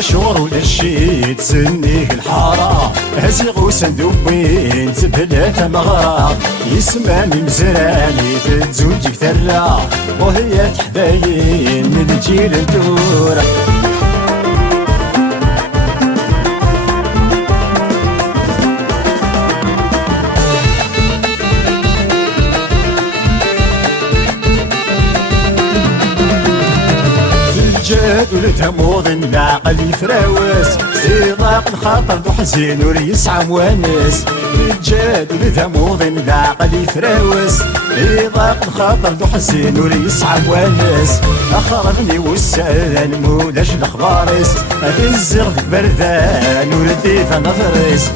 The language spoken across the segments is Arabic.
شغر ولا الشي تسنيك الحارة هزيغ وسندوبين تبلات مغرى يسماني مزراني تتزوجك ثرى وهي تحداين من الجيل انتورة جاد ولتموض العقل يفراوس سيضاق الخاطر ذو حزين وريسعى موانس الجاد ولتموض العقل يفراوس سيضاق الخاطر ذو حزين وريسعى موانس اخرني والسالان مولاش الخبارس في الزغد بردان ورديت نظرس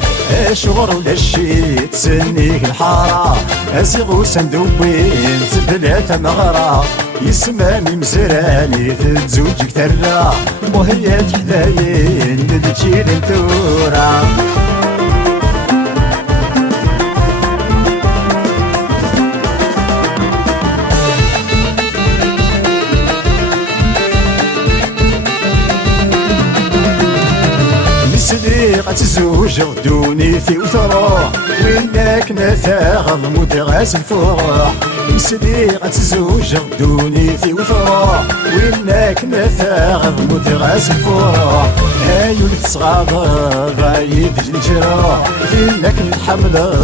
شغر ولا الشي تسنيك الحارة ازيغ وسندوبين تبلات مغرى يسماني مزراني تتزوجك ترى وهي تحداين تجيل انتورا صديقة تزوج غدوني في وثروح وينك نثاغض متغاس الفروح صديقة تزوج غدوني في وثروح وينك نثاغض متغاس الفروح هايو لتصغاض غايد الجروح فينك نتحمل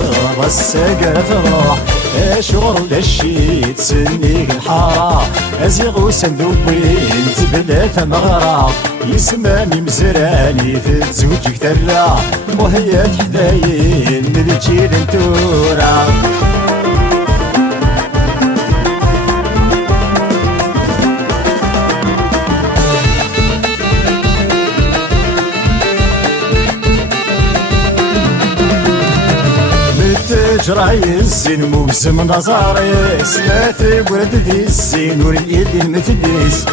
الساقة تروح شغر ولا الشي تسنيك الحارة ازيغ وسندوبين تبلات مغرى يسماني مزراني تتزوجك ترى وهي تحداين من الجيل انتورا تجرى الزين موسم نظاريس لا تقرد ذي الزين وريد المثليس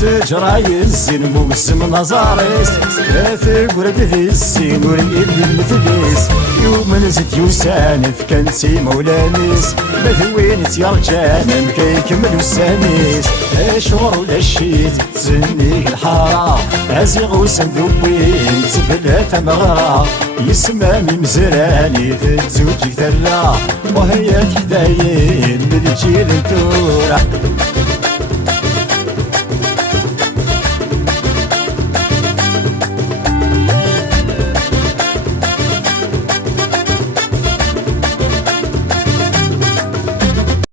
تجرى الزين موسم نظاريس لا تقرد ذي الزين وريد المثليس يوم نزت يوسان في كنسي مولانيس بذوين تيرجان مكي كمل السانيس شغر ولا الشيت تزنيك الحارة ازيغ وسندوبين تبلات مغرى يسماني مزراني تتزوجك ترى وهي تحداين من الجيل انتورا